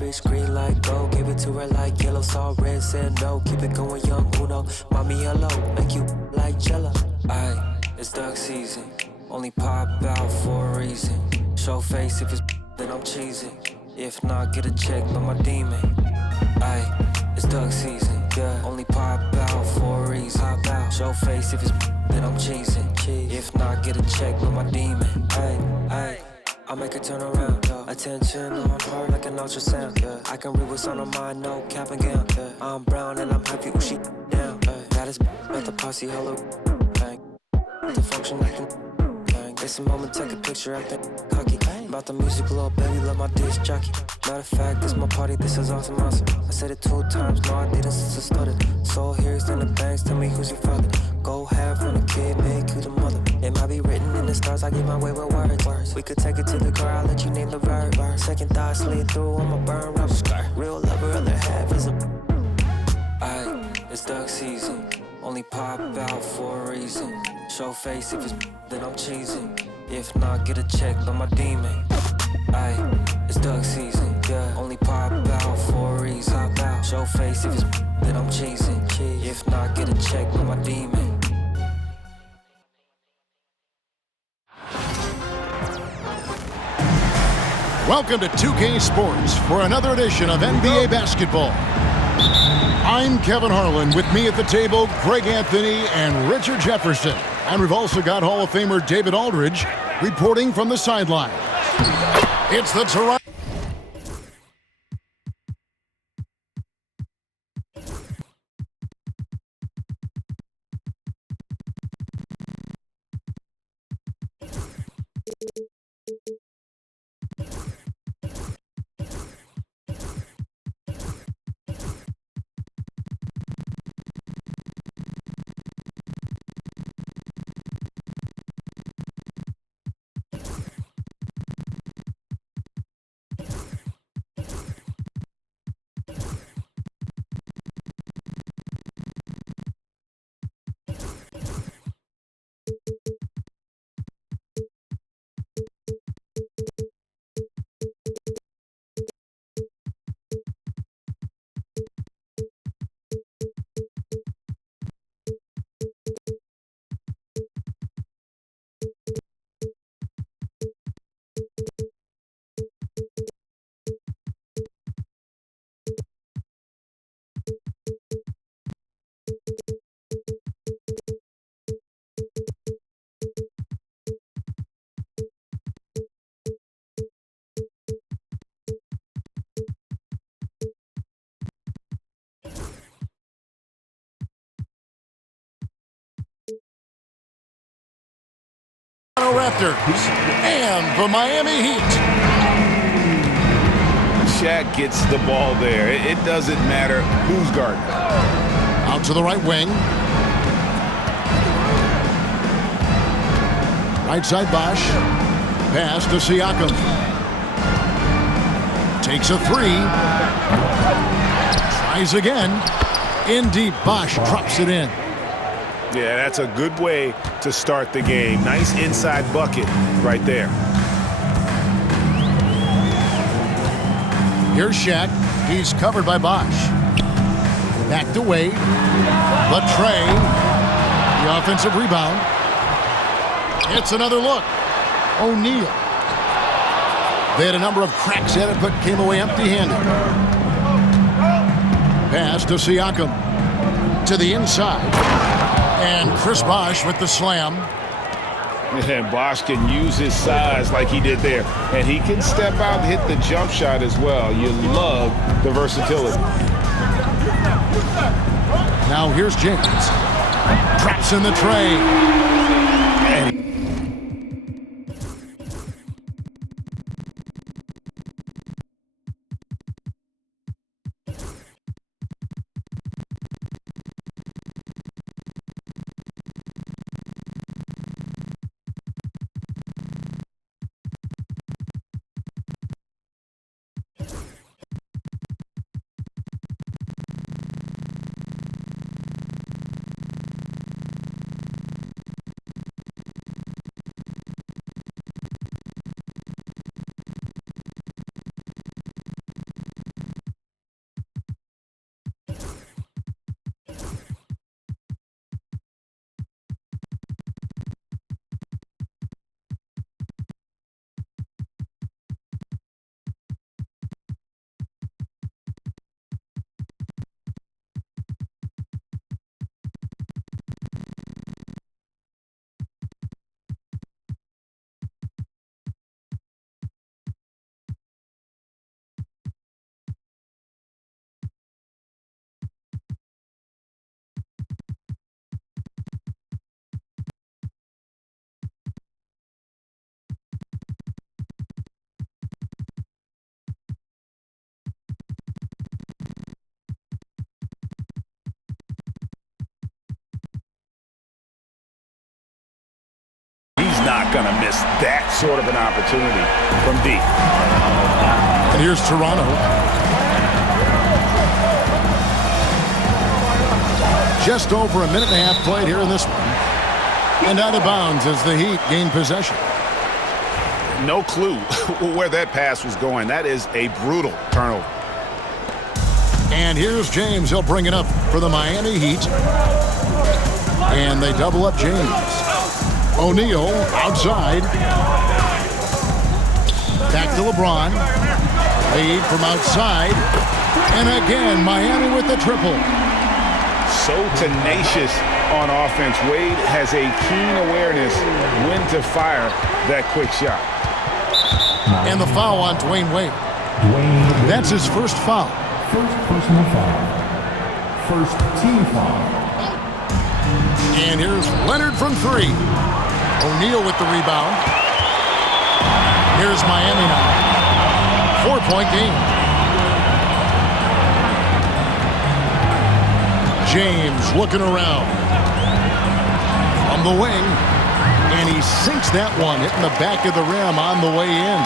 starfish, green like gold. Give it to her like yellow, saw red, said no. Keep it going, young Uno. Mommy, hello, make you like jello. Aye, it's duck season. Only pop out for a reason. Show face if it's then I'm cheesing. If not, get a check on my demon. Aye, it's duck season. Yeah, only pop out for a reason. Pop out. Show face if it's then I'm cheesing. If not, get a check on my demon. Aye. I make her turn around, attention on her like an ultrasound. I can read what's on her mind, no cap and gown. I'm brown and I'm happy when she down. Baddest at the posse, hello. Bang. The function I can bang. It's a moment, take a picture, acting cocky. About the music, little baby, love my disc jockey. Matter of fact, this my party, this is awesome. I said it 2 times, no I didn't since I started. Soul here's in the banks, tell me who's your father. Go half on a kid, make you the mother. It might be written in the stars, I get my way with words. We could take it to the car, I'll let you name the verb. Second thought slid through on my burn rubber. Real lover, other half is a. Aye, it's duck season. Only pop out for a reason. Show face if it's then I'm cheesing. If not, get a check on my demon. Aye, it's duck season. Yeah, only pop out for a reason. Pop out. Show face if it's then I'm cheesing. If not, get a check on my demon. Welcome to 2K Sports for another edition of NBA basketball. I'm Kevin Harlan. With me at the table, Greg Anthony and Richard Jefferson. And we've also got Hall of Famer David Aldridge reporting from the sideline. It's the Toronto. Raptors and the Miami Heat. Shaq gets the ball there. It doesn't matter who's guarding. Out to the right wing. Right side Bosh. Pass to Siakam. Takes a 3. Tries again. In deep, Bosh drops it in. Yeah, that's a good way to start the game. Nice inside bucket right there. Here's Shaq. He's covered by Bosh. Back to Wade. Latrey. The offensive rebound. It's another look. O'Neal. They had a number of cracks at it, but came away empty-handed. Pass to Siakam. To the inside. And Chris Bosh with the slam. And Bosh can use his size like he did there. And he can step out and hit the jump shot as well. You love the versatility. Now here's James. Traps in the tray. And going to miss that sort of an opportunity from deep. And here's Toronto. Just over a minute and a half played here in this one. And out of bounds as the Heat gain possession. No clue where that pass was going. That is a brutal turnover. And here's James. He'll bring it up for the Miami Heat. And they double up James. O'Neal outside. Back to LeBron. Lead from outside. And again, Miami with the triple. So tenacious on offense. Wade has a keen awareness when to fire that quick shot. And the foul on Dwayne Wade. That's his first foul. First personal foul. First team foul. And here's Leonard from three. O'Neal with the rebound. Here's Miami now. 4-point game. James looking around. From the wing. And he sinks that one, hitting the back of the rim on the way in.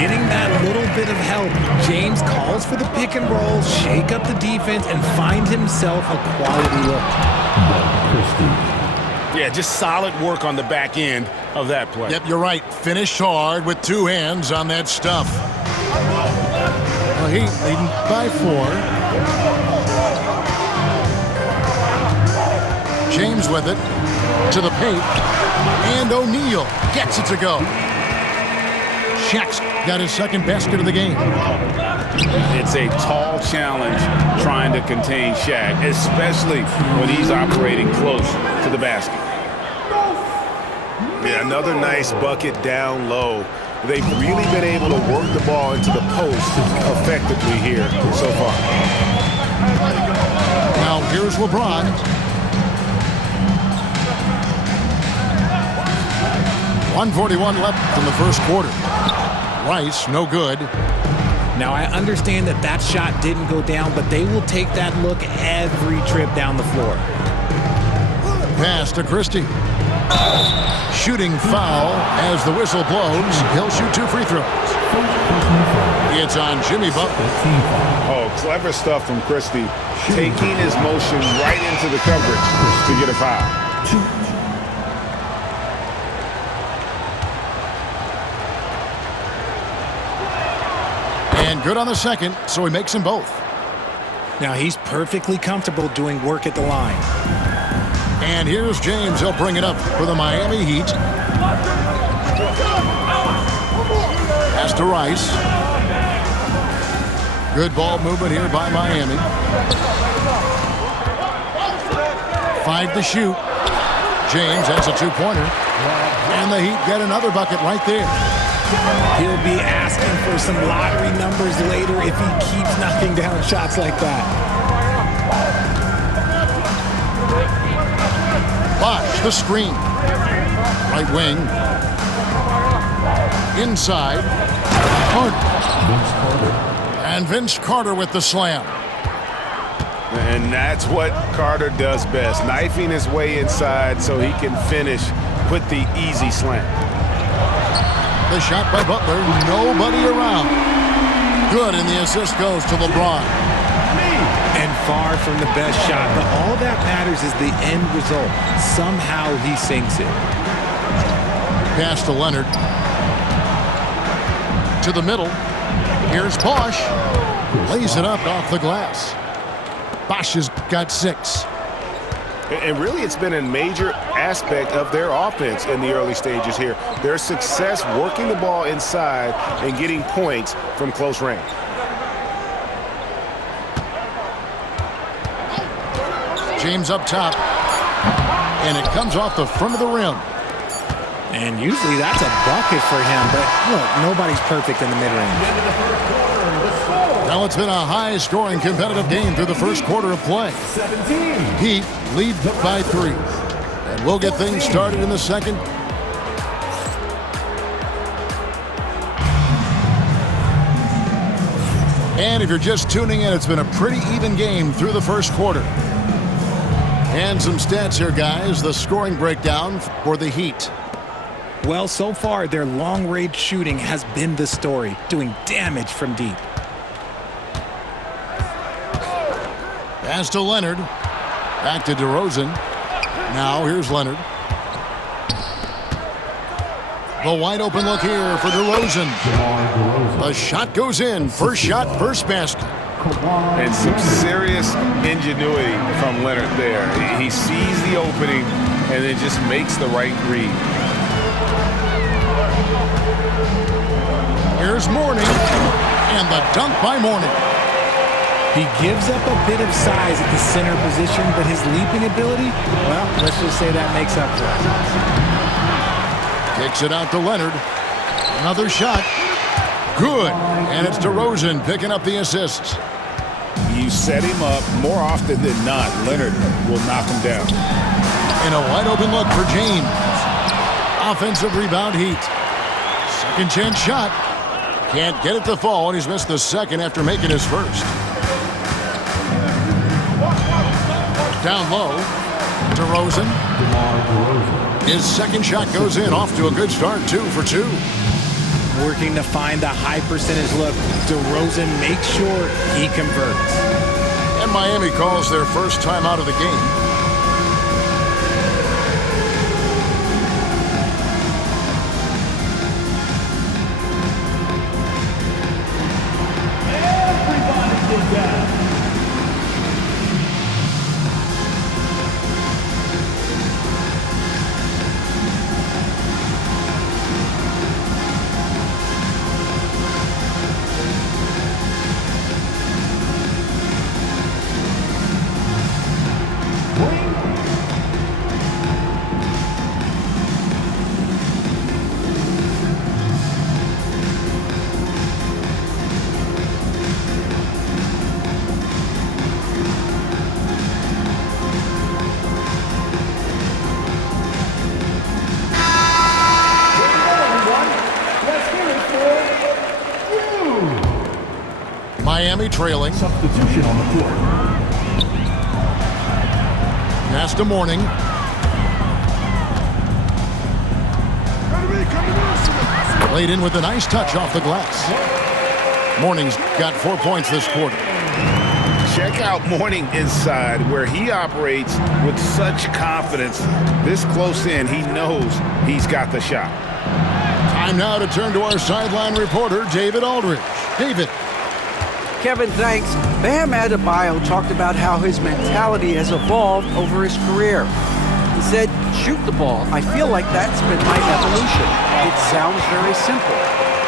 Getting that little bit of help. James calls for the pick and roll, shake up the defense, and find himself a quality look. Yeah, just solid work on the back end of that play. Yep, you're right. Finished hard with two hands on that stuff. Well, Heat leading by 4. James with it. To the paint. And O'Neal gets it to go. Shaq's got his second basket of the game. It's a tall challenge trying to contain Shaq, especially when he's operating close to the basket. Yeah, another nice bucket down low. They've really been able to work the ball into the post effectively here so far. Now here's LeBron. .141 left in the first quarter. Rice, no good. Now, I understand that that shot didn't go down, but they will take that look every trip down the floor. Pass to Christie. Shooting foul as the whistle blows. He'll shoot 2 free throws. It's on Jimmy Butler. Oh, clever stuff from Christie. Taking his motion right into the coverage to get a foul. And good on the second, so he makes them both. Now, he's perfectly comfortable doing work at the line. And here's James. He'll bring it up for the Miami Heat. Pass to Rice. Good ball movement here by Miami. 5 to shoot. James has a 2-pointer. And the Heat get another bucket right there. He'll be asking for some lottery numbers later if he keeps knocking down shots like that. Bosh, the screen. Right wing. Inside. Carter. And Vince Carter with the slam. And that's what Carter does best, knifing his way inside so he can finish with the easy slam. The shot by Butler, nobody around. Good, and the assist goes to LeBron. And far from the best shot, but all that matters is the end result. Somehow he sinks it. Pass to Leonard. To the middle. Here's Bosh. Lays it up off the glass. Bosh has got 6. And really, it's been a major aspect of their offense in the early stages here. Their success working the ball inside and getting points from close range. James up top. And it comes off the front of the rim. And usually that's a bucket for him, but look, nobody's perfect in the mid-range. Now it's been a high-scoring competitive game through the first quarter of play. Heat lead by 3. And we'll get things started in the second. And if you're just tuning in, it's been a pretty even game through the first quarter. And some stats here, guys. The scoring breakdown for the Heat. Well, so far, their long-range shooting has been the story, doing damage from deep. Pass to Leonard. Back to DeRozan. Now here's Leonard. The wide open look here for DeRozan. The shot goes in. First shot, first basket. And some serious ingenuity from Leonard there. He sees the opening and then just makes the right read. Here's Mourning. And the dunk by Mourning. He gives up a bit of size at the center position, but his leaping ability, well, let's just say that makes up for it. Kicks it out to Leonard. Another shot. Good. And it's DeRozan picking up the assists. You set him up more often than not. Leonard will knock him down. And a wide open look for James. Offensive rebound, Heat. Second chance shot. Can't get it to fall, and he's missed the second after making his first. Down low. DeRozan. His second shot goes in, off to a good start, 2 for 2. Working to find the high percentage look. DeRozan makes sure he converts. And Miami calls their first time out of the game. Miami trailing. Substitution on the court. Pass to Mourning. Played in with a nice touch off the glass. Mourning's got 4 points this quarter. Check out Mourning inside, where he operates with such confidence. This close in, he knows he's got the shot. Time now to turn to our sideline reporter, David Aldridge. David. Kevin, thanks. Bam Adebayo talked about how his mentality has evolved over his career. He said, shoot the ball. I feel like that's been my evolution. It sounds very simple,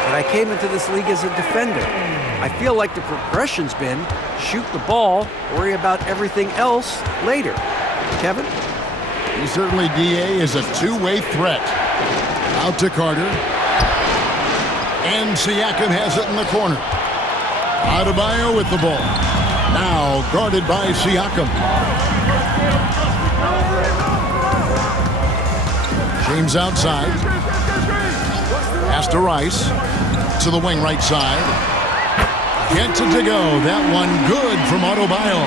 but I came into this league as a defender. I feel like the progression's been shoot the ball, worry about everything else later. Kevin? He certainly, DA, is a two-way threat. Out to Carter. And Siakam has it in the corner. Adebayo with the ball. Now guarded by Siakam. James outside. Pass to Rice. To the wing right side. Gets it to go. That one good from Adebayo.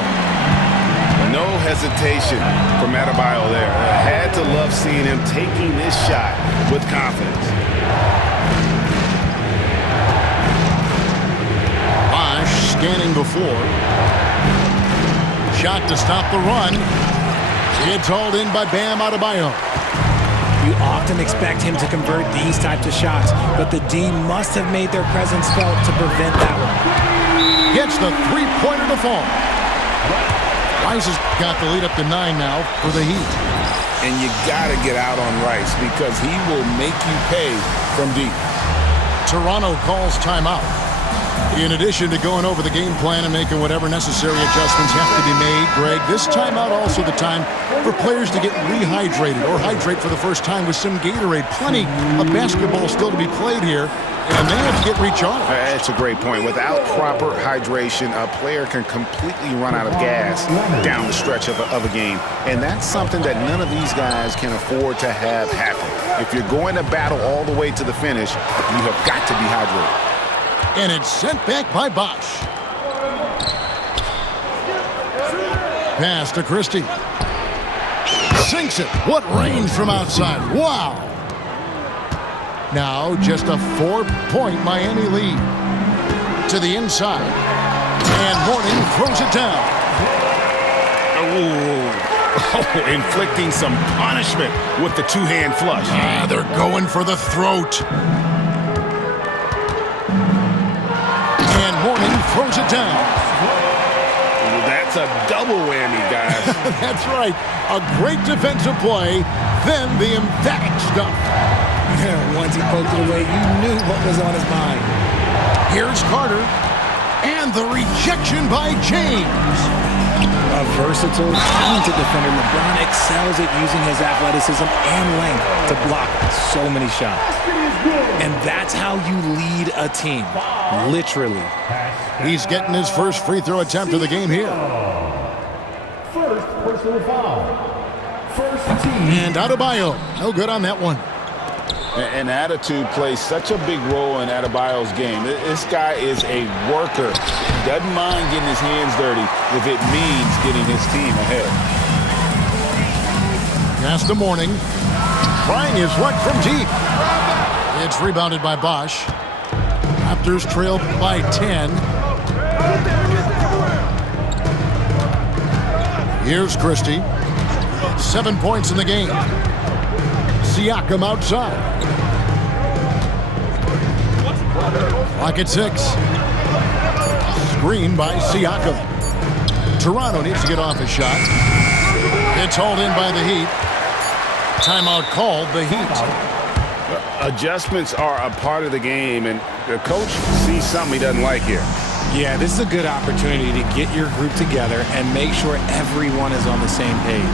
No hesitation from Adebayo there. I had to love seeing him taking this shot with confidence. Bosh scanning the floor. Shot to stop the run. It's hauled in by Bam Adebayo. You often expect him to convert these types of shots, but the D must have made their presence felt to prevent that one. Gets the three-pointer to fall. Rice has got the lead up to 9 now for the Heat. And you got to get out on Rice because he will make you pay from deep. Toronto calls timeout. In addition to going over the game plan and making whatever necessary adjustments have to be made, Greg, this timeout also the time for players to get rehydrated or hydrate for the first time with some Gatorade. Plenty of basketball still to be played here, and they have to get recharged. That's a great point. Without proper hydration, a player can completely run out of gas down the stretch of a game. And that's something that none of these guys can afford to have happen. If you're going to battle all the way to the finish, you have got to be hydrated. And it's sent back by Bosh. Pass to Christie. Sinks it. What range from outside. Wow. Now just a 4-point Miami lead. To the inside. And Mourning throws it down. Oh, inflicting some punishment with the two-hand flush. They're going for the throat. And Mourning throws it down. That's a double whammy, guys. That's right. A great defensive play, then the emphatic stuff. Once he poked it away, you knew what was on his mind. Here's Carter. And the rejection by James. A versatile, talented defender, LeBron excels at using his athleticism and length to block so many shots. And that's how you lead a team, literally. He's getting his first free throw attempt of the game here. First personal foul. First team. And Adebayo, no good on that one. And attitude plays such a big role in Adebayo's game. This guy is a worker. He doesn't mind getting his hands dirty if it means getting his team ahead. Pass to Mourning. Trying his luck from deep. It's rebounded by Bosch. Raptors trail by 10. Here's Christie. 7 points in the game. Siakam outside. Clock at 6. Screen by Siakam. Toronto needs to get off a shot. It's hauled in by the Heat. Timeout called, the Heat. Adjustments are a part of the game, and the coach sees something he doesn't like here. Yeah, this is a good opportunity to get your group together and make sure everyone is on the same page.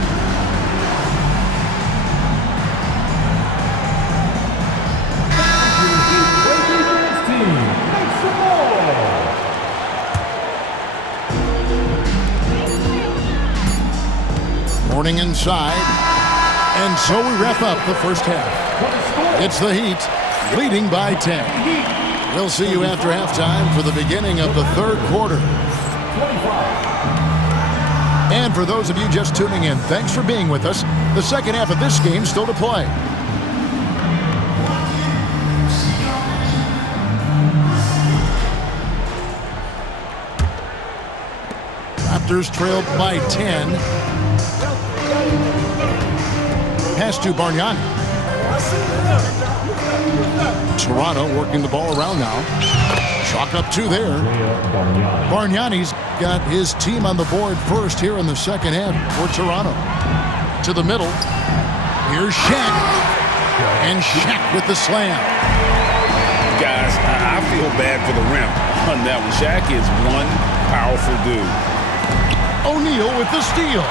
Mourning inside. And so we wrap up the first half. It's the Heat leading by 10. We'll see you after halftime for the beginning of the third quarter. And for those of you just tuning in, thanks for being with us. The second half of this game still to play. Raptors trailed by 10. Pass to Bargnani. Toronto working the ball around now. Chalk up 2 there. Bargnani's got his team on the board first here in the second half for Toronto. To the middle. Here's Shaq. And Shaq with the slam. Guys, I feel bad for the rim on that one. Shaq is one powerful dude. O'Neal with the steal.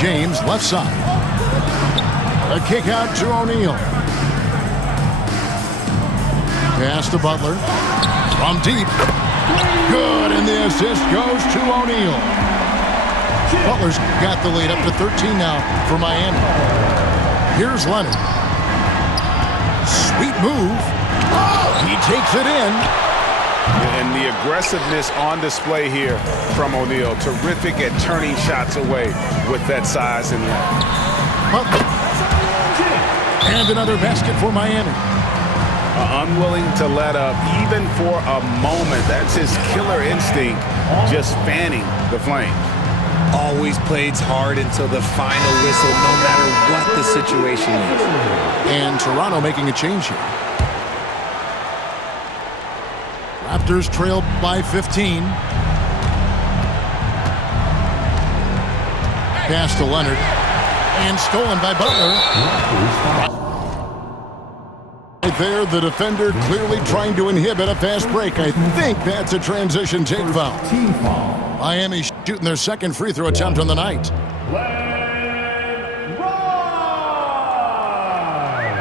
James left side. A kick out to O'Neal. Pass to Butler. From deep. Good, and the assist goes to O'Neal. Butler's got the lead up to 13 now for Miami. Here's Leonard. Sweet move. He takes it in. And the aggressiveness on display here from O'Neal. Terrific at turning shots away with that size and length. And another basket for Miami. Unwilling to let up even for a moment. That's his killer instinct, just fanning the flames. Always plays hard until the final whistle, no matter what the situation is. And Toronto making a change here. Raptors trail by 15. Pass to Leonard. And stolen by Butler. Right there, the defender clearly trying to inhibit a fast break. I think that's a transition take foul. Miami shooting their second free throw attempt on the night.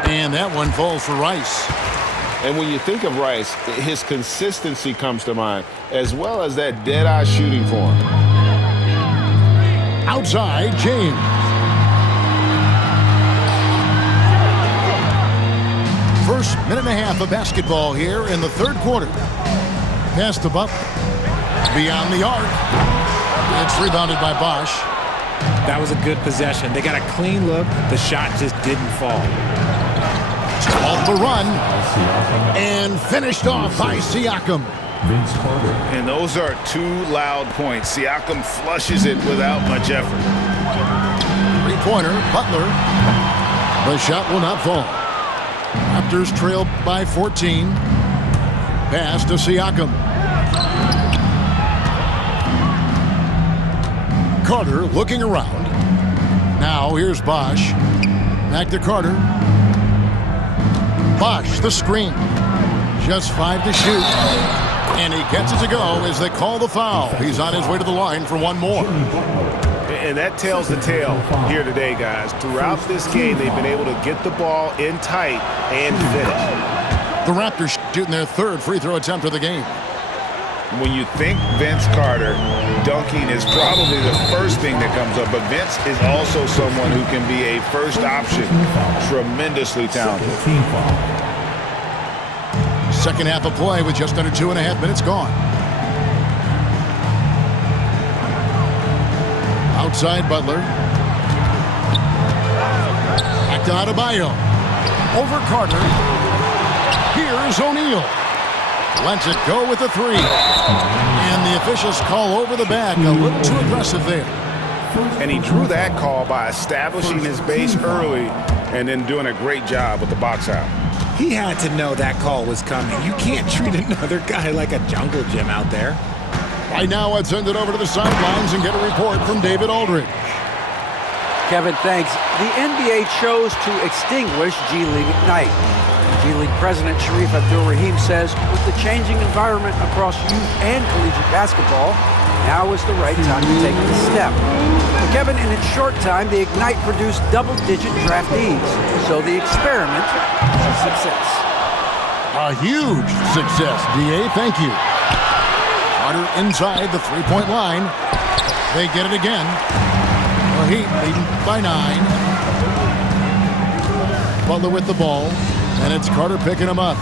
And that one falls for Rice. And when you think of Rice, his consistency comes to mind, as well as that dead-eye shooting form. Outside, James. First minute and a half of basketball here in the third quarter. Pass to Butler. Beyond the arc. It's rebounded by Bosch. That was a good possession. They got a clean look. The shot just didn't fall. Off the run. And finished off by Siakam. Vince Carter. And those are 2 loud points. Siakam flushes it without much effort. Three-pointer, Butler. The shot will not fall. Raptors trail by 14. Pass to Siakam. Carter looking around. Now here's Bosh. Back to Carter. Bosh, the screen. Just 5 to shoot. And he gets it to go as they call the foul. He's on his way to the line for one more. And that tells the tale here today, guys. Throughout this game, they've been able to get the ball in tight and finish. The Raptors shooting their 3rd free throw attempt of the game. When you think Vince Carter, dunking is probably the first thing that comes up. But Vince is also someone who can be a first option. Tremendously talented. Second half of play with just under 2.5 minutes gone. Outside Butler. Back to Adebayo. Over Carter. Here's O'Neal. Lets it go with a 3. And the officials call over the back. A little too aggressive there. And he drew that call by establishing his base early and then doing a great job with the box out. He had to know that call was coming. You can't treat another guy like a jungle gym out there. Right now, let's send it over to the sidelines and get a report from David Aldridge. Kevin, thanks. The NBA chose to extinguish G League Ignite. G League President Sharif Abdul-Rahim says with the changing environment across youth and collegiate basketball, now is the right time to take the step. But Kevin, in its short time, the Ignite produced double-digit draftees, so the experiment is a success. A huge success, D.A. Thank you. Carter inside the three-point line. They get it again. The Heat leading by 9. Butler with the ball, and it's Carter picking him up.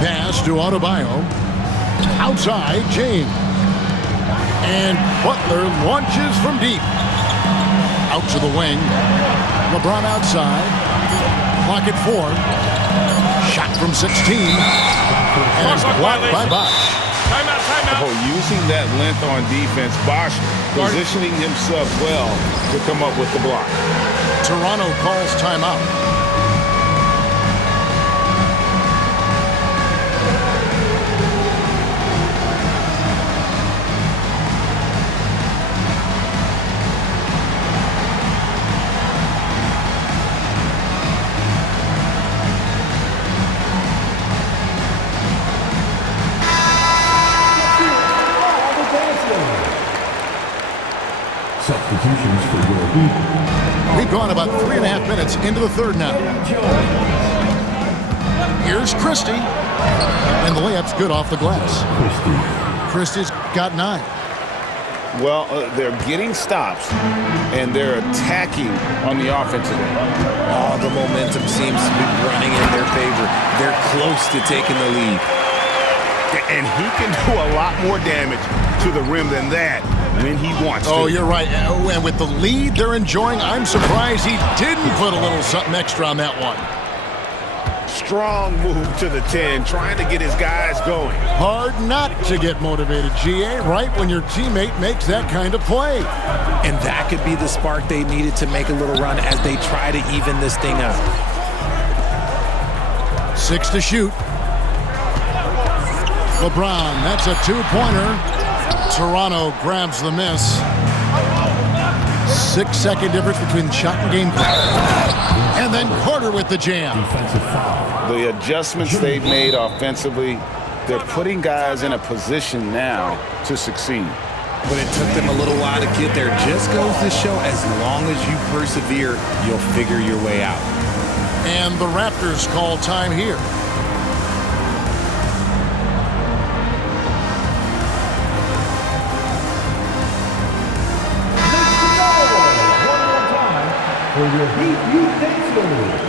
Pass to Adebayo. Outside, James. And Butler launches from deep. Out to the wing. LeBron outside. Clock at 4. Shot from 16. And it's blocked by Bosh. Timeout. Oh, using that length on defense, Bosh positioning himself well to come up with the block. Toronto calls timeout. Substitutions for your Heat. We've gone about 3.5 minutes into the third now. Here's Christie. And the layup's good off the glass. Christie's got 9. Well, they're getting stops, and they're attacking on the offensive end. All the momentum seems to be running in their favor. They're close to taking the lead. And he can do a lot more damage to the rim than that when he wants to. Oh, you're right. And with the lead they're enjoying, I'm surprised he didn't put a little something extra on that one. Strong move to the 10, trying to get his guys going. Hard not to get motivated, GA, right when your teammate makes that kind of play. And that could be the spark they needed to make a little run as they try to even this thing up. 6 to shoot. LeBron, that's a 2-pointer. Toronto grabs the miss. 6-second difference between shot and game clock. And then Carter with the jam. Defensive foul. The adjustments they've made offensively, they're putting guys in a position now to succeed. But it took them a little while to get there. Just goes to show as long as you persevere, you'll figure your way out. And the Raptors call time here. For your Heat utensility.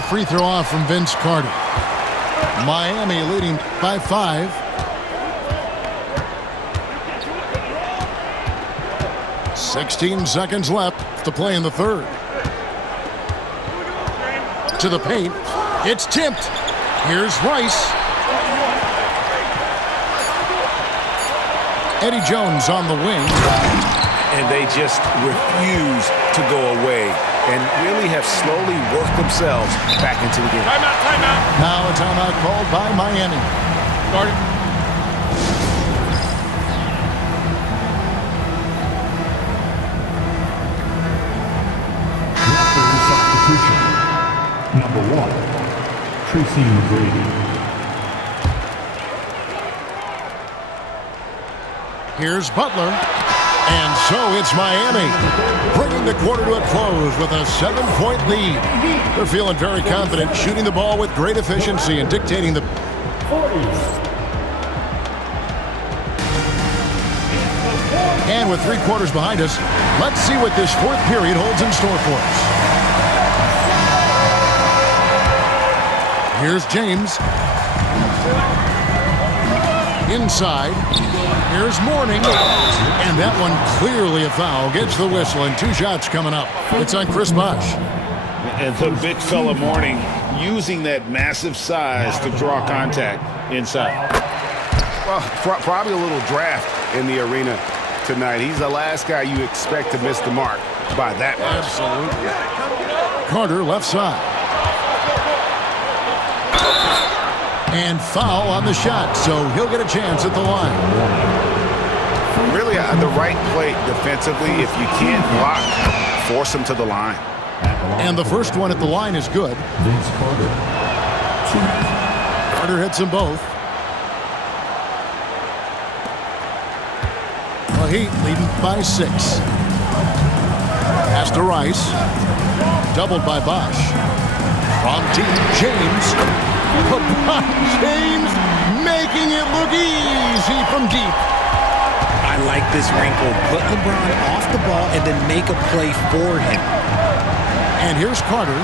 a free throw off from Vince Carter. Miami leading by 5. 16 seconds left to play in the third. To the paint. It's tipped. Here's Rice. Eddie Jones on the wing. And they just refuse to go away and really have slowly worked themselves back into the game. Timeout. Now a timeout called by Miami. Substitution. Number 1, Tracy McGrady. Here's Butler. And so it's Miami, bringing the quarter to a close with a 7-point lead. They're feeling very confident, shooting the ball with great efficiency and dictating the... And with 3 quarters behind us, let's see what this fourth period holds in store for us. Here's James. Inside. Here's Mourning. And that one clearly a foul. Gets the whistle and 2 shots coming up. It's on Chris Bosh. And the big fella Mourning using that massive size to draw contact inside. Well, probably a little draft in the arena tonight. He's the last guy you expect to miss the mark by that much. Absolutely. Carter left side. And foul on the shot, so he'll get a chance at the line. Really, the right play defensively. If you can't block, force him to the line. And the first one at the line is good. Vince Carter. Carter hits them both. The Heat leading by 6. Pass to Rice. Doubled by Bosh. From deep, James. LeBron James making it look easy from deep. I like this wrinkle. Put LeBron off the ball and then make a play for him. And here's Carter.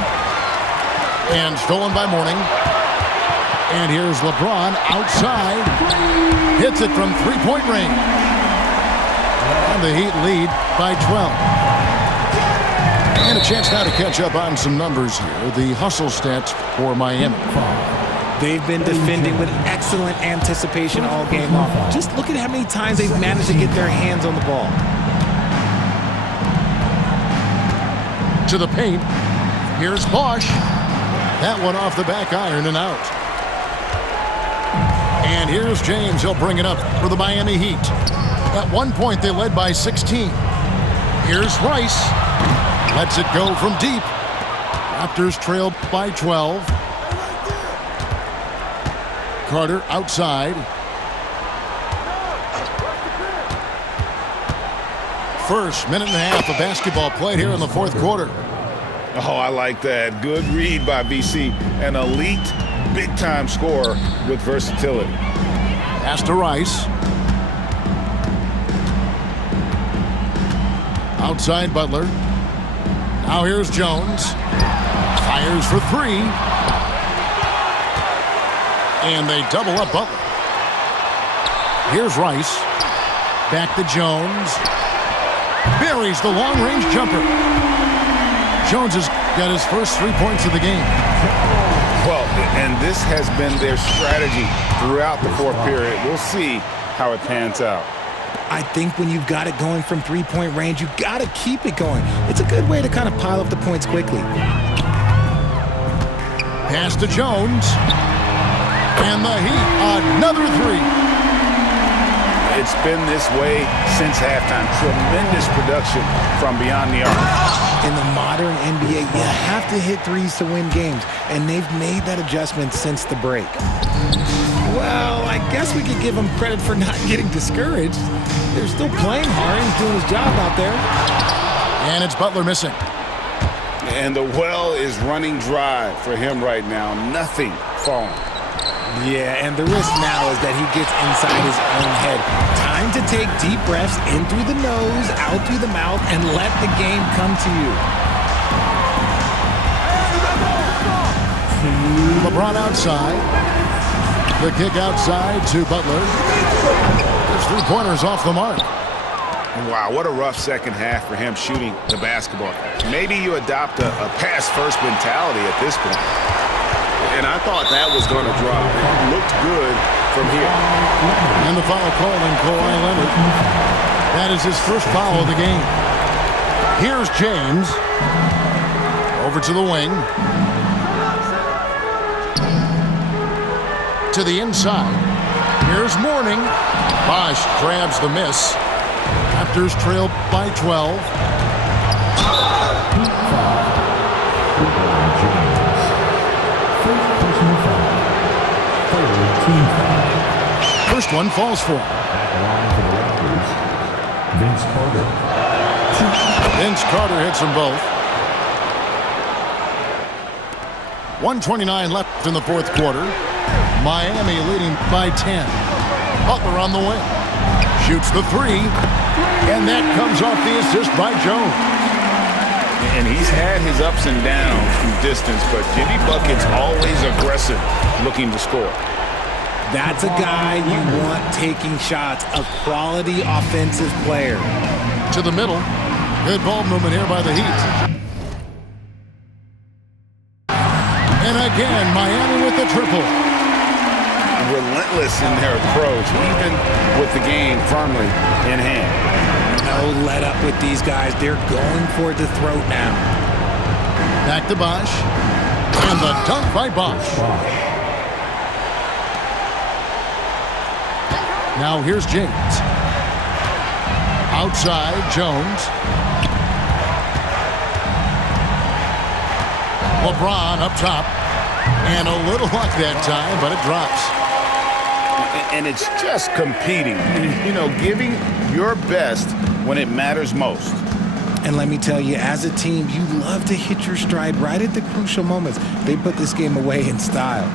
And stolen by Mourning. And here's LeBron outside. Hits it from 3-point range. And the Heat lead by 12. And a chance now to catch up on some numbers here. The hustle stats for Miami. They've been defending with excellent anticipation all game long. Just look at how many times they've managed to get their hands on the ball. To the paint. Here's Bosh. That one off the back iron and out. And here's James. He'll bring it up for the Miami Heat. At one point, they led by 16. Here's Rice. Lets it go from deep. Raptors trail by 12. Carter outside. First minute and a half of basketball played here in the fourth quarter. Oh, I like that. Good read by VC. An elite, big-time scorer with versatility. Pass to Rice. Outside Butler. Now here's Jones. Fires for 3. And they double up Butler. Here's Rice. Back to Jones. Buries the long-range jumper. Jones has got his first 3 points of the game. Well, and this has been their strategy throughout the fourth period. We'll see how it pans out. I think when you've got it going from 3-point range, you've got to keep it going. It's a good way to kind of pile up the points quickly. Pass to Jones. And the Heat, another 3. It's been this way since halftime. Tremendous production from beyond the arc. In the modern NBA, you have to hit threes to win games, and they've made that adjustment since the break. Well, I guess we could give him credit for not getting discouraged. They're still playing hard. He's doing his job out there. And it's Butler missing. And the well is running dry for him right now. Nothing falling. Yeah, and the risk now is that he gets inside his own head. Time to take deep breaths in through the nose, out through the mouth, and let the game come to you. LeBron outside. The kick outside to Butler. There's 3 pointers off the mark. Wow, what a rough second half for him shooting the basketball. Maybe you adopt a pass-first mentality at this point. And I thought that was going to drop. It looked good from here. And the foul called on Kawhi Leonard. That is his first foul of the game. Here's James. Over to the wing. To the inside. Here's Mourning. Bosh grabs the miss. Raptors trail by 12. First one falls for him. Vince Carter. Vince Carter hits them both. 1:29 left in the fourth quarter. Miami leading by 10. Butler on the wing. Shoots the 3. And that comes off the assist by Jones. And he's had his ups and downs from distance, but Jimmy Bucket's always aggressive looking to score. That's a guy you want taking shots, a quality offensive player. To the middle. Good ball movement here by the Heat. And again, Miami with the triple. Relentless in their approach, even with the game firmly in hand. No let up with these guys. They're going for the throat now. Back to Bosh. And the dunk by Bosh. Now here's James. Outside, Jones. LeBron up top. And a little luck that time, but it drops. And it's just competing, you know, giving your best when it matters most. And let me tell you, as a team, you love to hit your stride right at the crucial moments. They put this game away in style.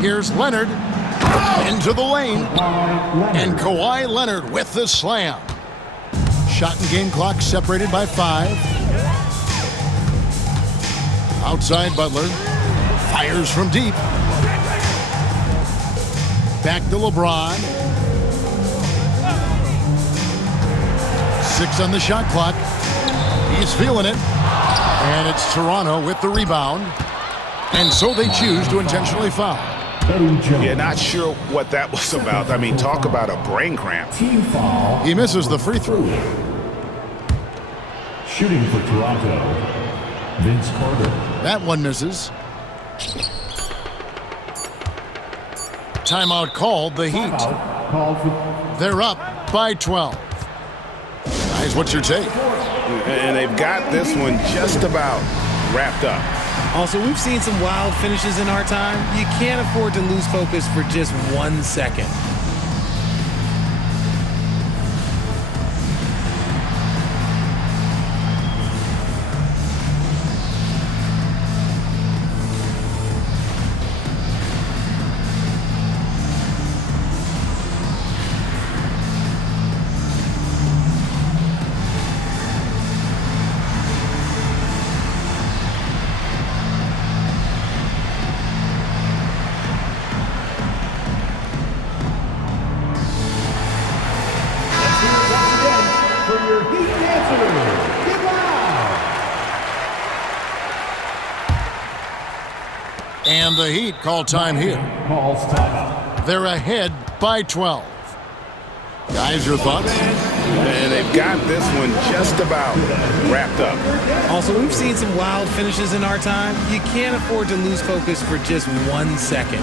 Here's Leonard into the lane. And Kawhi Leonard with the slam. Shot and game clock separated by 5. Outside Butler. Fires from deep. Back to LeBron. 6 on the shot clock. He's feeling it. And it's Toronto with the rebound. And so they choose to intentionally foul. Yeah, not sure what that was about. I mean, talk about a brain cramp. Team foul. He misses the free throw. Shooting for Toronto, Vince Carter. That one misses. Timeout called, the Heat. They're up by 12. Guys, what's your take? And they've got this one just about wrapped up. Also, we've seen some wild finishes in our time. You can't afford to lose focus for just 1 second. And the Heat call time here. They're ahead by 12. Guys, your thoughts? And they've got this one just about wrapped up. Also, we've seen some wild finishes in our time. You can't afford to lose focus for just 1 second.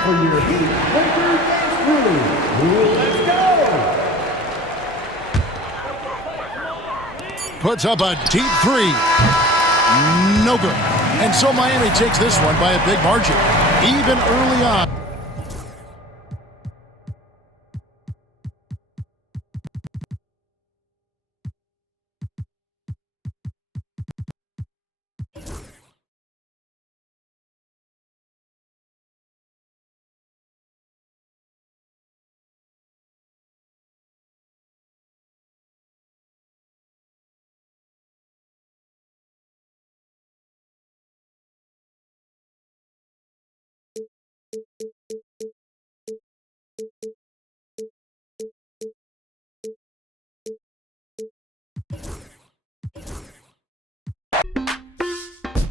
For your Heat, Winter Dance Crew. Let's go! Puts up a deep 3. No good. And so Miami takes this one by a big margin. Even early on.